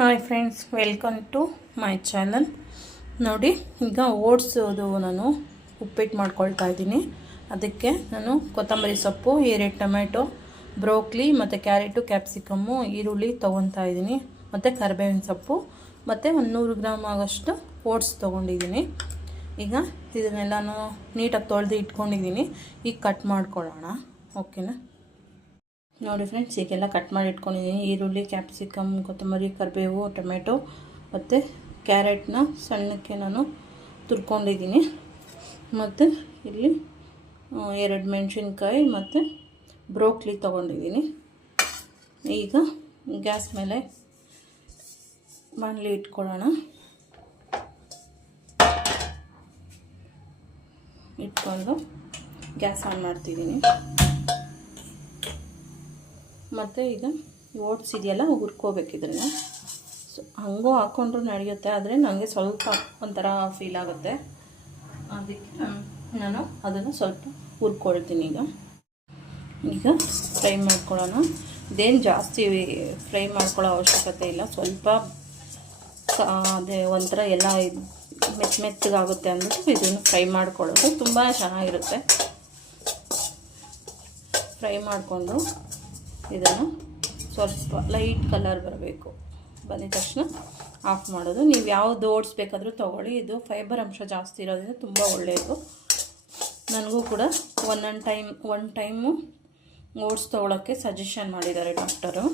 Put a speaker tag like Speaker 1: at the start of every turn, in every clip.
Speaker 1: Hi friends, welcome to my channel. ನೋಡಿ, ಈಗ ಓಟ್ಸೋದು ನಾನು ಉಪ್ಪಿಟ್ಟು ಮಾಡ್ಕೊಳ್ತಾ ಇದ್ದೀನಿ. ಅದಕ್ಕೆ ನಾನು ಕೊತ್ತಂಬರಿ ಸೊಪ್ಪು ಈರೆಡ್ ಟೊಮೆಟೊ, ಬ್ರೋಕ್ಲಿ ಮತ್ತು ಕ್ಯಾರೆಟು, ಕ್ಯಾಪ್ಸಿಕಮ್ಮು, ಈರುಳ್ಳಿ ತೊಗೊತಾ ಇದ್ದೀನಿ. ಮತ್ತು ಕರಿಬೇವಿನ ಸೊಪ್ಪು, ಮತ್ತು ಒಂದು ನೂರು ಗ್ರಾಮ್ ಆಗೋಷ್ಟು ಓಟ್ಸ್ ತೊಗೊಂಡಿದ್ದೀನಿ. ಈಗ ಇದನ್ನೆಲ್ಲನೂ ನೀಟಾಗಿ ತೊಳೆದು ಇಟ್ಕೊಂಡಿದ್ದೀನಿ. ಈಗ ಕಟ್ ಮಾಡ್ಕೊಳ್ಳೋಣ. ಓಕೆನಾ? ನೋಡಿ ಫ್ರೆಂಡ್ಸ್ ಈಗೆಲ್ಲ ಕಟ್ ಮಾಡಿ ಇಟ್ಕೊಂಡಿದ್ದೀನಿ. ಈರುಳ್ಳಿ ಕ್ಯಾಪ್ಸಿಕಮ್ ಕೊತ್ತಂಬರಿ, ಕರಿಬೇವು ಟೊಮೆಟೊ ಮತ್ತು ಕ್ಯಾರೆಟ್ನ ಸಣ್ಣಕ್ಕೆ ನಾನು ತುರ್ಕೊಂಡಿದ್ದೀನಿ. ಮತ್ತು ಇಲ್ಲಿ ಎರಡು ಮೆಣಸಿನ್ಕಾಯಿ ಮತ್ತು ಬ್ರೋಕ್ಲಿ ತೊಗೊಂಡಿದ್ದೀನಿ. ಈಗ ಗ್ಯಾಸ್ ಮೇಲೆ ಬಾಣಲಿ ಇಟ್ಕೊಳ್ಳೋಣ. ಇಟ್ಕೊಂಡು ಗ್ಯಾಸ್ ಆನ್ ಮಾಡ್ತಿದ್ದೀನಿ. ಮತ್ತು ಈಗ ಓಟ್ಸ್ ಇದೆಯಲ್ಲ ಹುರ್ಕೋಬೇಕು ಇದನ್ನು ಸೊ ಹಂಗೂ ಹಾಕ್ಕೊಂಡ್ರು ನಡೆಯುತ್ತೆ, ಆದರೆ ನನಗೆ ಸ್ವಲ್ಪ ಒಂಥರ ಫೀಲ್ ಆಗುತ್ತೆ. ಅದಕ್ಕೆ ನಾನು ಅದನ್ನು ಸ್ವಲ್ಪ ಹುರ್ಕೊಳ್ತೀನಿ ಈಗ. ಈಗ ಫ್ರೈ ಮಾಡ್ಕೊಳ್ಳೋಣ. ಇದೇನು ಜಾಸ್ತಿ ಫ್ರೈ ಮಾಡ್ಕೊಳ್ಳೋ ಅವಶ್ಯಕತೆ ಇಲ್ಲ. ಸ್ವಲ್ಪ ಅದೇ ಒಂಥರ ಎಲ್ಲ ಮೆತ್ ಮೆತ್ತ ಮೆತ್ತಗಾಗುತ್ತೆ ಅಂದ್ಬಿಟ್ಟು ಇದನ್ನು ಫ್ರೈ ಮಾಡ್ಕೊಳ್ಳೋದು. ತುಂಬ ಚೆನ್ನಾಗಿರುತ್ತೆ. ಫ್ರೈ ಮಾಡಿಕೊಂಡು ಇದನ್ನು ಸ್ವಲ್ಪ ಲೈಟ್ ಕಲರ್ ಬರಬೇಕು. ಬಂದಿದ ತಕ್ಷಣ ಆಫ್ ಮಾಡೋದು. ನೀವು ಯಾವ್ದು ಓಡಿಸ್ಬೇಕಾದ್ರೂ ತೊಗೊಳ್ಳಿ. ಇದು ಫೈಬರ್ ಅಂಶ ಜಾಸ್ತಿ ಇರೋದ್ರಿಂದ ತುಂಬ ಒಳ್ಳೆಯದು. ನನಗೂ ಕೂಡ ಒಂದೊಂದು ಟೈಮ್, ಒನ್ ಟೈಮು ಓಟ್ಸ್ ತೊಗೊಳಕ್ಕೆ ಸಜೆಷನ್ ಮಾಡಿದ್ದಾರೆ ಡಾಕ್ಟರು.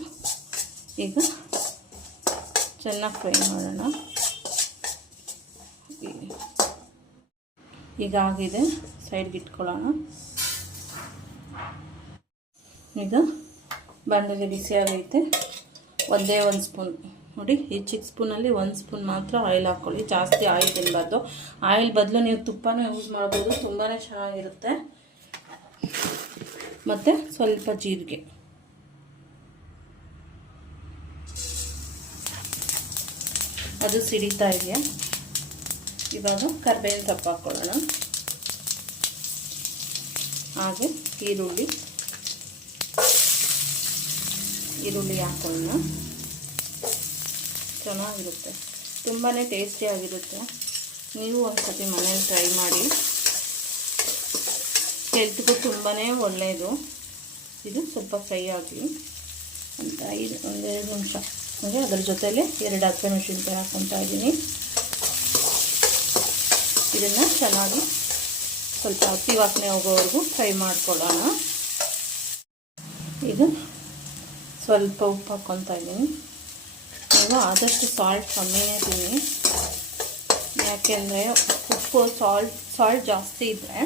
Speaker 1: ಈಗ ಚೆನ್ನಾಗಿ ಫ್ರೈ ಮಾಡೋಣ. ಈಗ ಆಗಿದೆ. ಸೈಡ್ಗೆ ಇಟ್ಕೊಳ್ಳೋಣ ಈಗ ಬಾಣಲೆ ಬಿಸಿಯಾಗೈತೆ ಒಂದೇ ಒಂದು ಸ್ಪೂನ್. ನೋಡಿ, ಈ ಚಿಕ್ಕ ಸ್ಪೂನಲ್ಲಿ ಒಂದು ಸ್ಪೂನ್ ಮಾತ್ರ ಆಯಿಲ್ ಹಾಕ್ಕೊಳ್ಳಿ. ಜಾಸ್ತಿ ಆಯಿಲ್ ತಿನ್ನಬಾರ್ದು ಆಯಿಲ್ ಬದಲು ನೀವು ತುಪ್ಪನೂ ಯೂಸ್ ಮಾಡ್ಬೋದು. ತುಂಬಾ ಚೆನ್ನಾಗಿರುತ್ತೆ. ಮತ್ತು ಸ್ವಲ್ಪ ಜೀರಿಗೆ. ಅದು ಸಿಡಿತಾ ಇದೆಯಾ? ಇವಾಗ ಕರ್ಬೇವಿನ ಸೊಪ್ಪು ಹಾಕ್ಕೊಳ್ಳೋಣ. ಹಾಗೆ ಈರುಳ್ಳಿ. ಈರುಳ್ಳಿ ಹಾಕೊಳ್ಳೋಣ. ಚೆನ್ನಾಗಿರುತ್ತೆ. ತುಂಬಾ ಟೇಸ್ಟಿಯಾಗಿರುತ್ತೆ ನೀವು ಒಂದ್ಸತಿ ಮನೇಲಿ ಟ್ರೈ ಮಾಡಿ. ಹೆಲ್ತ್ಗೂ ತುಂಬಾ ಒಳ್ಳೆಯದು ಇದು ಸ್ವಲ್ಪ ಫ್ರೈ ಆಗಲಿ. ಅಂತ ಐದು ಒಂದೆರಡು ನಿಮಿಷ. ಅಂದರೆ ಅದರ ಜೊತೆಯಲ್ಲಿ ಎರಡು ಹಸಿಮೆಣಸಿನ್ಕಾಯಿ ಹಾಕ್ಕೊತಾ ಇದ್ದೀನಿ. ಇದನ್ನು ಚೆನ್ನಾಗಿ ಸ್ವಲ್ಪ ಹಸಿ ವಾಸನೆ ಹೋಗೋವರೆಗೂ ಫ್ರೈ ಮಾಡ್ಕೊಳ್ಳೋಣ. ಈಗ ಸ್ವಲ್ಪ ಉಪ್ಪು ಹಾಕ್ಕೊತಾ ಇದ್ದೀನಿ. ನೀವು ಆದಷ್ಟು ಸಾಲ್ಟ್ ಕಮ್ಮಿನೇ ತಿನ್ನಿ ಯಾಕೆಂದರೆ ಉಪ್ಪು ಸಾಲ್ಟ್ ಸಾಲ್ಟ್ ಜಾಸ್ತಿ ಇದ್ದರೆ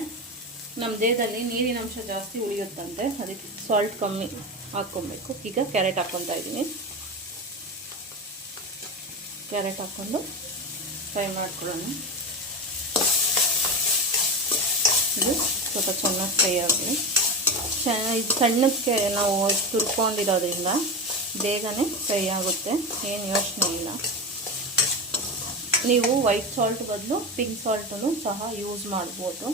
Speaker 1: ನಮ್ಮ ದೇಹದಲ್ಲಿ ನೀರಿನ ಅಂಶ ಜಾಸ್ತಿ ಉಳಿಯುತ್ತಂತೆ. ಅದಕ್ಕೆ ಸಾಲ್ಟ್ ಕಮ್ಮಿ ಹಾಕ್ಕೊಬೇಕು ಈಗ ಕ್ಯಾರೆಟ್ ಹಾಕ್ಕೊತಾ ಇದ್ದೀನಿ. ಕ್ಯಾರೆಟ್ ಹಾಕ್ಕೊಂಡು ಫ್ರೈ ಮಾಡ್ಕೊಳ್ಳೋಣ. ಇದು ಸ್ವಲ್ಪ ಚೆನ್ನಾಗಿ ಫ್ರೈ ಆಗಲಿ ಚೆನ್ನಾಗಿ ಸಣ್ಣಕ್ಕೆ ನಾವು ತುರ್ಕೊಂಡಿರೋದ್ರಿಂದ ಬೇಗನೆ ಫ್ರೈ ಆಗುತ್ತೆ. ಏನು ಯೋಚನೆ ಇಲ್ಲ. ನೀವು ವೈಟ್ ಸಾಲ್ಟ್ ಬದಲು ಪಿಂಕ್ ಸಾಲ್ಟನ್ನು ಸಹ ಯೂಸ್ ಮಾಡ್ಬೋದು.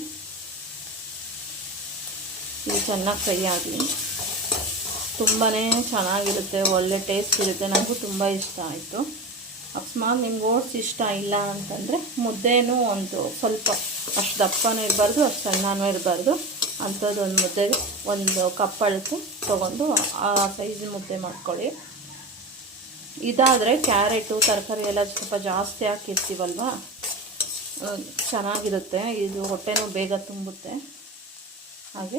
Speaker 1: ಇದು ಚೆನ್ನಾಗಿ ಫ್ರೈ ಆಗಲಿ ತುಂಬಾ ಚೆನ್ನಾಗಿರುತ್ತೆ, ಒಳ್ಳೆ ಟೇಸ್ಟ್ ಇರುತ್ತೆ. ನನಗೂ ತುಂಬ ಇಷ್ಟ ಆಯಿತು. ಅಕಸ್ಮಾತ್ ನಿಮ್ಗೆ ಓಟ್ಸ್ ಇಷ್ಟ ಇಲ್ಲ ಅಂತಂದರೆ ಮುದ್ದೆನೂ ಒಂದು ಸ್ವಲ್ಪ ಅಷ್ಟು ದಪ್ಪನೂ ಇರಬಾರ್ದು, ಅಷ್ಟು ಸಣ್ಣನೂ ಇರಬಾರ್ದು. ಅಂಥದ್ದು ಒಂದು ಮುದ್ದೆಗೆ, ಒಂದು ಕಪ್ ಅಳತೆ ತೊಗೊಂಡು ಆ ಸೈಜ್ ಮುದ್ದೆ ಮಾಡ್ಕೊಳ್ಳಿ. ಇದಾದರೆ ಕ್ಯಾರೆಟು, ತರಕಾರಿ ಎಲ್ಲ ಸ್ವಲ್ಪ ಜಾಸ್ತಿ ಹಾಕಿರ್ತೀವಲ್ವ? ಚೆನ್ನಾಗಿರುತ್ತೆ. ಇದು ಹೊಟ್ಟೆನೂ ಬೇಗ ತುಂಬುತ್ತೆ. ಹಾಗೆ,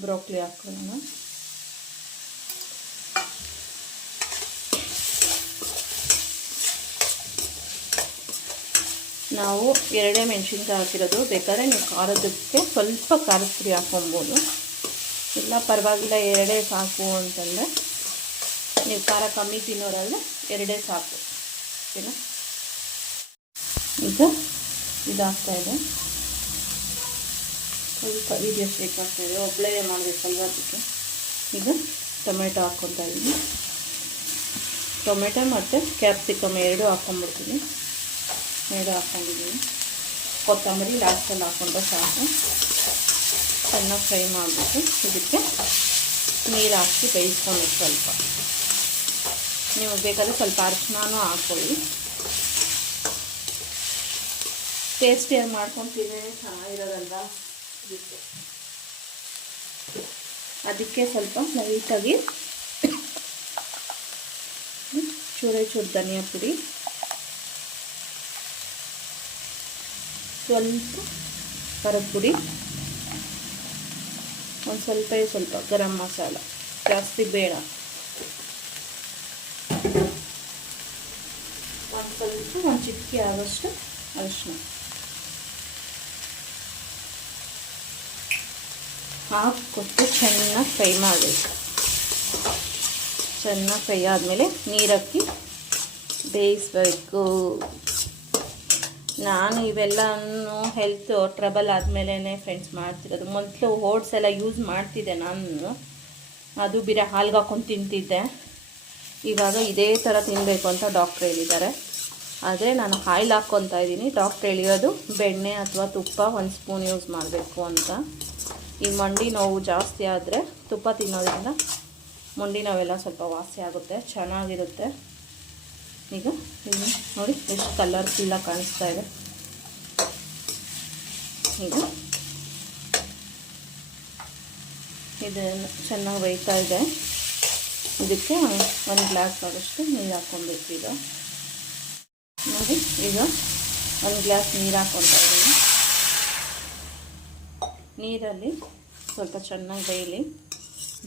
Speaker 1: ಬ್ರೋಕ್ಲಿ ಹಾಕೊಳ್ಳೋಣ. ನಾವು ಎರಡೇ ಮೆಣಸಿನ್ಕಾಯಿ ಹಾಕಿರೋದು. ಬೇಕಾದ್ರೆ ನೀವು ಖಾರದಕ್ಕೆ ಸ್ವಲ್ಪ ಖಾರದ ಪುಡಿ ಹಾಕ್ಕೊಬೋದು ಇಲ್ಲ, ಪರವಾಗಿಲ್ಲ, ಎರಡೇ ಸಾಕು ಅಂತಂದರೆ ನೀವು ಖಾರ ಕಮ್ಮಿ ತಿನ್ನೋರಲ್ಲ ಎರಡೇ ಸಾಕು. ಓಕೆನಾ? ಈಗ ಇದಾಗ್ತಾ ಇದೆ. ಸ್ವಲ್ಪ ಇದೆಯಷ್ಟು ಬೇಕಾಗ್ತಾ ಇದೆ. ಒಬ್ಬಳೇ ಮಾಡಬೇಕಲ್ವ ಅದಕ್ಕೆ. ಈಗ ಟೊಮೆಟೊ ಹಾಕ್ಕೊತಾ ಇದ್ದೀನಿ. ಟೊಮೆಟೊ ಮತ್ತು ಕ್ಯಾಪ್ಸಿಕಮ್ ಎರಡೂ ಹಾಕ್ಕೊಂಬಿಡ್ತೀನಿ ಎರಡು ಹಾಕ್ಕೊಂಡಿದ್ದೀನಿ ಕೊತ್ತಂಬರಿ, ಲಾಸ್ಟಲ್ಲಿ ಹಾಕ್ಕೊಂಡ್ರೆ ಸಾಕು ಚೆನ್ನಾಗಿ ಫ್ರೈ ಮಾಡಿಬಿಟ್ಟು ಇದಕ್ಕೆ ನೀರು ಹಾಕಿ ಬೇಯಿಸ್ಕೊಂಡು ಸ್ವಲ್ಪ. ನೀವು ಬೇಕಾದರೆ ಸ್ವಲ್ಪ ಅರಿಶಿನೂ ಹಾಕ್ಕೊಳ್ಳಿ. ಟೇಸ್ಟಿಯಾಗಿ ಮಾಡ್ಕೊಂಡು ತಿಂದರೆ ಚೆನ್ನಾಗಿರೋದಲ್ವ? ಅದಕ್ಕೆ ಅದಕ್ಕೆ ಸ್ವಲ್ಪ ಲೈಟಾಗಿ ಚೂರೇ ಚೂರು ಧನಿಯಾ ಪುಡಿ. ಸ್ವಲ್ಪ ಖಾರದ ಪುಡಿ, ಒಂದು ಸ್ವಲ್ಪ ಸ್ವಲ್ಪ ಗರಂ ಮಸಾಲ, ಜಾಸ್ತಿ ಬೇಡ. ಒಂದು ಸ್ವಲ್ಪ, ಒಂದು ಚಿಟಕಿ ಆದಷ್ಟು ಅರಿಶಿನ ಹಾಕ್ಕೊಟ್ಟು ಚೆನ್ನಾಗಿ ಫ್ರೈ ಮಾಡಬೇಕು. ಚೆನ್ನಾಗಿ ಫ್ರೈ ಆದಮೇಲೆ ನೀರಕ್ಕಿ ಬೇಯಿಸ್ಬೇಕು. ನಾನು ಇವೆಲ್ಲನೂ ಹೆಲ್ತ್ ಟ್ರಬಲ್ ಆದಮೇಲೆ ಫ್ರೆಂಡ್ಸ್ ಮಾಡ್ತಿರೋದು. ಮೊದಲು ಓಟ್ಸ್ ಎಲ್ಲ ಯೂಸ್ ಮಾಡ್ತಿದ್ದೆ ನಾನು. ಅದು ಬಿರೆ ಹಾಲ್ಗೆ ಹಾಕೊಂಡು ತಿಂತಿದ್ದೆ. ಇವಾಗ ಇದೇ ಥರ ತಿನ್ನಬೇಕು ಅಂತ ಡಾಕ್ಟ್ರ್ ಹೇಳಿದ್ದಾರೆ. ಆದರೆ ನಾನು ಆಯಿಲ್ ಹಾಕ್ಕೊತಾ ಇದ್ದೀನಿ. ಡಾಕ್ಟ್ರ್ ಹೇಳಿರೋದು ಬೆಣ್ಣೆ ಅಥವಾ ತುಪ್ಪ ಒಂದು ಸ್ಪೂನ್ ಯೂಸ್ ಮಾಡಬೇಕು ಅಂತ. ಈ ಮಂಡಿ ನೋವು ಜಾಸ್ತಿ ಆದರೆ ತುಪ್ಪ ತಿನ್ನೋದ್ರಿಂದ, ಮಂಡಿ ನೋವೆಲ್ಲ ಸ್ವಲ್ಪ ವಾಸಿ ಆಗುತ್ತೆ, ಚೆನ್ನಾಗಿರುತ್ತೆ. ಈಗ ಇದು ನೋಡಿ, ಎಷ್ಟು ಕಲರ್ಫುಲ್ಲಾಗಿ ಕಾಣಿಸ್ತಾ ಇದೆ. ಈಗ ಇದನ್ನು ಚೆನ್ನಾಗಿ ಬೇಯ್ತಾ ಇದೆ. ಇದಕ್ಕೆ ಒಂದು ಗ್ಲಾಸ್ ಆದಷ್ಟು ನೀರು ಹಾಕ್ಕೊಬೇಕು ಈಗ. ನೋಡಿ, ಈಗ ಒಂದು ಗ್ಲಾಸ್ ನೀರು ಹಾಕ್ಕೊತಾ ಇದ್ದೀನಿ. ನೀರಲ್ಲಿ ಸ್ವಲ್ಪ ಚೆನ್ನಾಗಿ ಬೇಯಲಿ.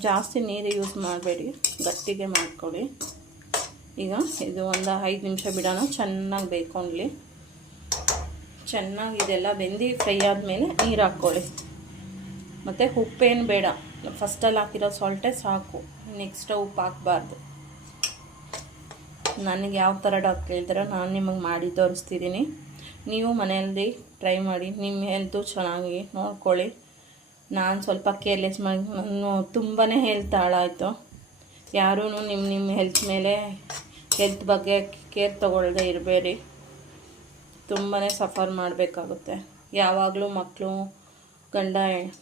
Speaker 1: ಜಾಸ್ತಿ ನೀರು ಯೂಸ್ ಮಾಡಬೇಡಿ, ಗಟ್ಟಿಗೆ ಮಾಡ್ಕೊಳ್ಳಿ. ಈಗ ಇದು ಒಂದು ಐದು ನಿಮಿಷ ಬಿಡೋಣ. ಚೆನ್ನಾಗಿ ಬೇಯ್ಕೊಳ್ಳಿ ಚೆನ್ನಾಗಿ ಇದೆಲ್ಲ ಬೆಂದು ಫ್ರೈ ಆದಮೇಲೆ ನೀರು ಹಾಕ್ಕೊಳ್ಳಿ. ಮತ್ತು ಉಪ್ಪೇನು ಬೇಡ. ಫಸ್ಟಲ್ಲಿ ಹಾಕಿರೋ ಸಾಲ್ಟೇ ಸಾಕು. ನೆಕ್ಸ್ಟ್ ಉಪ್ಪು ಹಾಕ್ಬಾರ್ದು. ನನಗೆ ಯಾವ ಥರ ಡಾಕ್ಟ್ರ್ ಹೇಳ್ತಾರೋ ನಾನು ನಿಮಗೆ ಮಾಡಿ ತೋರಿಸ್ತಿದ್ದೀನಿ ನೀವು ಮನೆಯಲ್ಲಿ ಟ್ರೈ ಮಾಡಿ. ನಿಮ್ಮ ಹೆಲ್ತು ಚೆನ್ನಾಗಿ ನೋಡ್ಕೊಳ್ಳಿ. ನಾನು ಸ್ವಲ್ಪ ಕೇರ್ಲೆಸ್ ಮಾಡಿ, ನಾನು ತುಂಬಾ ಹೆಲ್ತ್ ಹಾಳಾಯಿತು ಯಾರೂ ನಿಮ್ಮ ನಿಮ್ಮ ಹೆಲ್ತ್ ಮೇಲೆ ಹೆಲ್ತ್ ಬಗ್ಗೆ ಕೇರ್ ತೊಗೊಳ್ಳದೆ ಇರಬೇಡಿ. ತುಂಬಾ ಸಫರ್ ಮಾಡಬೇಕಾಗುತ್ತೆ. ಯಾವಾಗಲೂ ಮಕ್ಕಳು ಗಂಡ,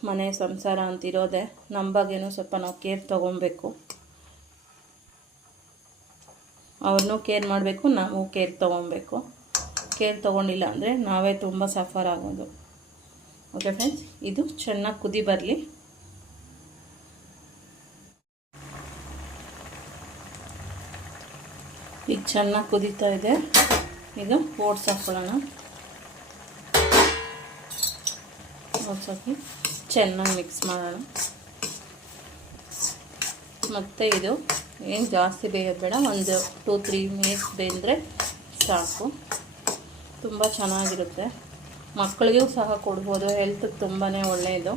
Speaker 1: ಮನೆ, ಸಂಸಾರ ಅಂತಿರೋದೆ ನಮ್ಮ ಬಗ್ಗೆನೂ ಸ್ವಲ್ಪ ನಾವು ಕೇರ್ ತೊಗೊಬೇಕು ಅವ್ರನ್ನೂ ಕೇರ್ ಮಾಡಬೇಕು, ನಾವು ಕೇರ್ ತೊಗೊಬೇಕು ಕೇರ್ ತೊಗೊಂಡಿಲ್ಲ ಅಂದರೆ ನಾವೇ ತುಂಬ ಸಫರ್ ಆಗೋದು. ಓಕೆ ಫ್ರೆಂಡ್ಸ್ ಇದು ಚೆನ್ನಾಗಿ ಕುದಿ ಬರಲಿ. ಈಗ ಚೆನ್ನಾಗಿ ಕುದೀತಾ ಇದೆ. ಈಗ ಓಟ್ಸ್ ಹಾಕ್ಕೊಳ್ಳೋಣ ಓಟ್ಸ್ ಹಾಕಿ ಚೆನ್ನಾಗಿ ಮಿಕ್ಸ್ ಮಾಡೋಣ. ಮತ್ತು ಇದು ಏನು ಜಾಸ್ತಿ ಬೇಯೋದು ಒಂದು ಟೂ, ತ್ರೀ ಮಿನಿಟ್ಸ್ ಬೇಂದರೆ ಸಾಕು. ತುಂಬ ಚೆನ್ನಾಗಿರುತ್ತೆ. ಮಕ್ಕಳಿಗೂ ಸಹ ಕೊಡ್ಬೋದು ಹೆಲ್ತ್ ತುಂಬಾ ಒಳ್ಳೆಯದು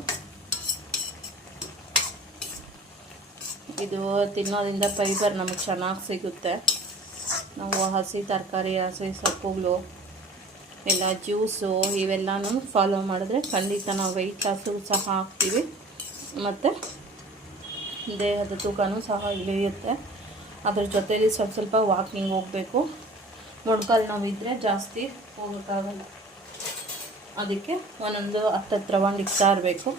Speaker 1: ಇದು ತಿನ್ನೋದ್ರಿಂದ ಫೈಬರ್ ನಮಗೆ ಚೆನ್ನಾಗಿ ಸಿಗುತ್ತೆ. ನಾವು ಹಸಿ ತರಕಾರಿ, ಹಸಿ ಸೊಪ್ಪುಗಳು, ಎಲ್ಲ ಜ್ಯೂಸು ಇವೆಲ್ಲನೂ ಫಾಲೋ ಮಾಡಿದ್ರೆ ಖಂಡಿತ ನಾವು ವೆಯ್ಟ್ ಲಾಸು ಸಹ ಹಾಕ್ತೀವಿ. ಮತ್ತು ದೇಹದ ತೂಕನೂ ಸಹ ಇಳಿಯುತ್ತೆ. ಅದ್ರ ಜೊತೆಯಲ್ಲಿ ಸ್ವಲ್ಪ ಸ್ವಲ್ಪ ವಾಕಿಂಗ್ ಹೋಗಬೇಕು. ಮೊಣ್ಕಾಲು ನೋವಿದ್ದರೆ ಜಾಸ್ತಿ ಹೋಗೋಕ್ಕಾಗಲ್ಲ. ಅದಕ್ಕೆ ಒಂದೊಂದು ಹತ್ತತ್ರ ಒಂದು ಇಕ್ತಾ ಇರಬೇಕು.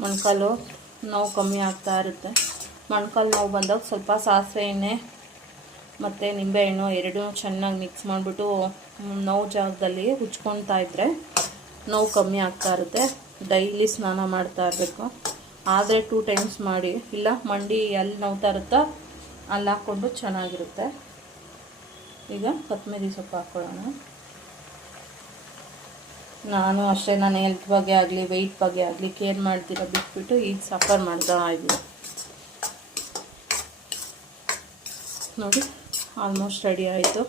Speaker 1: ಮೊಣಕಾಲು ನೋವು ಕಮ್ಮಿ ಆಗ್ತಾ ಇರುತ್ತೆ. ಮೊಣಕಾಲು ನೋವು ಬಂದಾಗ ಸ್ವಲ್ಪ ಸಾಸಿವೆ ಎಣ್ಣೆ ಮತ್ತು ನಿಂಬೆಹಣ್ಣು ಎರಡೂ ಚೆನ್ನಾಗಿ ಮಿಕ್ಸ್ ಮಾಡಿಬಿಟ್ಟು ನೋವು ಜಾಗದಲ್ಲಿ ಹುಚ್ಕೊತಾ ಇದ್ದರೆ ನೋವು ಕಮ್ಮಿ ಆಗ್ತಾ ಇರುತ್ತೆ. ಡೈಲಿ ಸ್ನಾನ ಮಾಡ್ತಾ ಇರಬೇಕು. ಆದರೆ ಟೂ ಟೈಮ್ಸ್ ಮಾಡಿ, ಇಲ್ಲ ಮಂಡಿ ಎಲ್ಲಿ ನೋವ್ತಾ ಇರುತ್ತೋ ಅಲ್ಲಿ ಹಾಕ್ಕೊಂಡು ಚೆನ್ನಾಗಿರುತ್ತೆ. ಈಗ ಕೊತ್ತಂಬರಿ ಸೊಪ್ಪು ಹಾಕ್ಕೊಳ್ಳೋಣ ನಾನು ಅಷ್ಟೇ, ನಾನು ಹೆಲ್ತ್ ಬಗ್ಗೆ ಆಗಲಿ ವೆಯ್ಟ್ ಬಗ್ಗೆ ಆಗಲಿ ಕೇರ್ ಮಾಡ್ತೀರ ಬಿಟ್ಬಿಟ್ಟು ಈಗ ಸಫರ್ ಮಾಡ್ತಾ ಇದ್ದೀನಿ. ನೋಡಿ ಆಲ್ಮೋಸ್ಟ್ ರೆಡಿ ಆಯಿತು.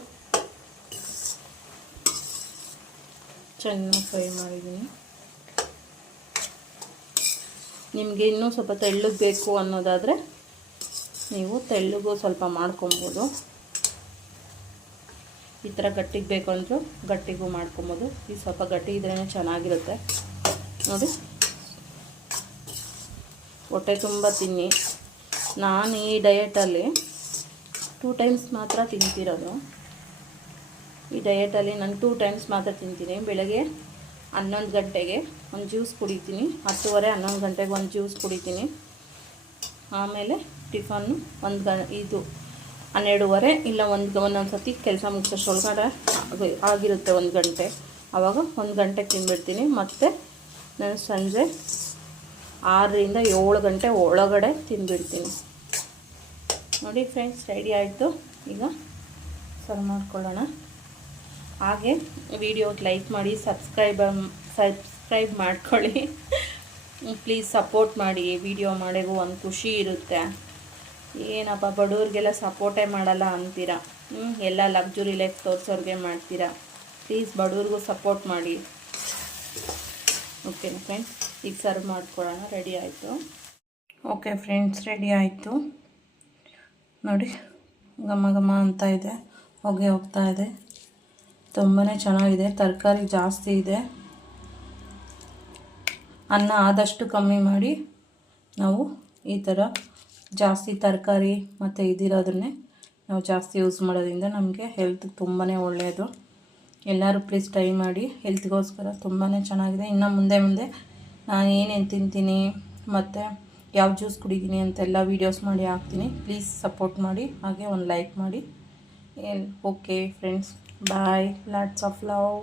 Speaker 1: ಚೆನ್ನಾಗಿ ಫ್ರೈ ಮಾಡಿದ್ದೀನಿ. ನಿಮಗೆ ಇನ್ನೂ ಸ್ವಲ್ಪ ತೆಳ್ಳಗೆ ಬೇಕು ಅನ್ನೋದಾದರೆ ನೀವು ತೆಳ್ಳಗೂ ಸ್ವಲ್ಪ ಮಾಡ್ಕೊಬೋದು. ಈ ಥರ ಗಟ್ಟಿಗೆ ಬೇಕು ಅಂದರೂ ಗಟ್ಟಿಗೂ ಮಾಡ್ಕೊಬೋದು. ಈ ಸ್ವಲ್ಪ ಗಟ್ಟಿ ಇದ್ರೇ ಚೆನ್ನಾಗಿರುತ್ತೆ. ನೋಡಿ. ಹೊಟ್ಟೆ ತುಂಬ ತಿನ್ನಿ. ನಾನು ಈ ಡಯಟಲ್ಲಿ ಟೂ ಟೈಮ್ಸ್ ಮಾತ್ರ ತಿಂತಿರೋದು. ಈ ಡಯಟಲ್ಲಿ ನಾನು ಟೂ ಟೈಮ್ಸ್ ಮಾತ್ರ ತಿಂತೀನಿ. ಬೆಳಗ್ಗೆ ಹನ್ನೊಂದು ಗಂಟೆಗೆ ಒಂದು ಜ್ಯೂಸ್ ಕುಡಿತೀನಿ. ಹತ್ತುವರೆ, ಹನ್ನೊಂದು ಗಂಟೆಗೆ ಒಂದು ಜ್ಯೂಸ್ ಕುಡಿತೀನಿ. ಆಮೇಲೆ ಟಿಫನ್ನು ಒಂದು ಗ, ಇದು ಹನ್ನೆರಡುವರೆ ಇಲ್ಲ ಒಂದು ಒಂದೊಂದು ಸತಿ ಕೆಲಸ ಮುಗಿಸೋಷ್ರೊಳಗಡೆ ಅದು ಆಗಿರುತ್ತೆ ಒಂದು ಗಂಟೆ. ಆವಾಗ ಒಂದು ಗಂಟೆಗೆ ತಿಂದ್ಬಿಡ್ತೀನಿ ಮತ್ತು ನಾನು ಸಂಜೆ ಆರರಿಂದ ಏಳು ಗಂಟೆ ಒಳಗಡೆ ತಿಂದ್ಬಿಡ್ತೀನಿ ನೋಡಿ ಫ್ರೆಂಡ್ಸ್ ರೆಡಿ ಆಯಿತು. ಈಗ ಸರ್ವ್ ಮಾಡ್ಕೊಳ್ಳೋಣ ಹಾಗೆ ವಿಡಿಯೋಗೆ ಲೈಕ್ ಮಾಡಿ ಸಬ್ಸ್ಕ್ರೈಬ್ ಸಬ್ಸ್ಕ್ರೈಬ್ ಮಾಡ್ಕೊಳ್ಳಿ. ಪ್ಲೀಸ್ ಸಪೋರ್ಟ್ ಮಾಡಿ ವಿಡಿಯೋ ಮಾಡೋದು ಒಂದು ಖುಷಿ ಇರುತ್ತೆ. ಏನಪ್ಪ, ಬಡವ್ರಿಗೆಲ್ಲ ಸಪೋರ್ಟೇ ಮಾಡಲ್ಲ ಅಂತೀರಾ? ಹ್ಞೂ ಎಲ್ಲ ಲಕ್ಸುರಿ ಲೈಫ್ ತೋರಿಸೋರಿಗೆ ಮಾಡ್ತೀರಾ? ಪ್ಲೀಸ್ ಬಡವ್ರಿಗೂ ಸಪೋರ್ಟ್ ಮಾಡಿ. ಓಕೆ ಫ್ರೆಂಡ್ಸ್ ಈಗ ಸರ್ವ್ ಮಾಡ್ಕೊಳ್ಳೋಣ. ರೆಡಿ ಆಯಿತು. ಓಕೆ ಫ್ರೆಂಡ್ಸ್ ರೆಡಿ ಆಯಿತು. ನೋಡಿ, ಘಮ ಘಮ ಅಂತ ಇದೆ, ಹೊಗೆ ಹೋಗ್ತಾ ಇದೆ. ತುಂಬಾ ಚೆನ್ನಾಗಿದೆ, ತರಕಾರಿ ಜಾಸ್ತಿ ಇದೆ. ಅನ್ನ ಆದಷ್ಟು ಕಮ್ಮಿ ಮಾಡಿ ನಾವು ಈ ಥರ ಜಾಸ್ತಿ ತರಕಾರಿ ಮತ್ತು ಇದಿರೋದನ್ನೇ ನಾವು ಜಾಸ್ತಿ ಯೂಸ್ ಮಾಡೋದ್ರಿಂದ ನಮಗೆ ಹೆಲ್ತ್ ತುಂಬಾ ಒಳ್ಳೆಯದು ಎಲ್ಲರೂ ಪ್ಲೀಸ್ ಟ್ರೈ ಮಾಡಿ ಹೆಲ್ತ್ಗೋಸ್ಕರ ತುಂಬಾ ಚೆನ್ನಾಗಿದೆ. ಇನ್ನು ಮುಂದೆ ಮುಂದೆ ನಾನು ಏನೇನು ತಿಂತೀನಿ, ಮತ್ತು ಯಾವ ಜ್ಯೂಸ್ ಕುಡಿದ್ದೀನಿ ಅಂತೆಲ್ಲ ವೀಡಿಯೋಸ್ ಮಾಡಿ ಹಾಕ್ತೀನಿ. ಪ್ಲೀಸ್ ಸಪೋರ್ಟ್ ಮಾಡಿ. ಹಾಗೆ ಒಂದು ಲೈಕ್ ಮಾಡಿ. Okay friends bye lots of love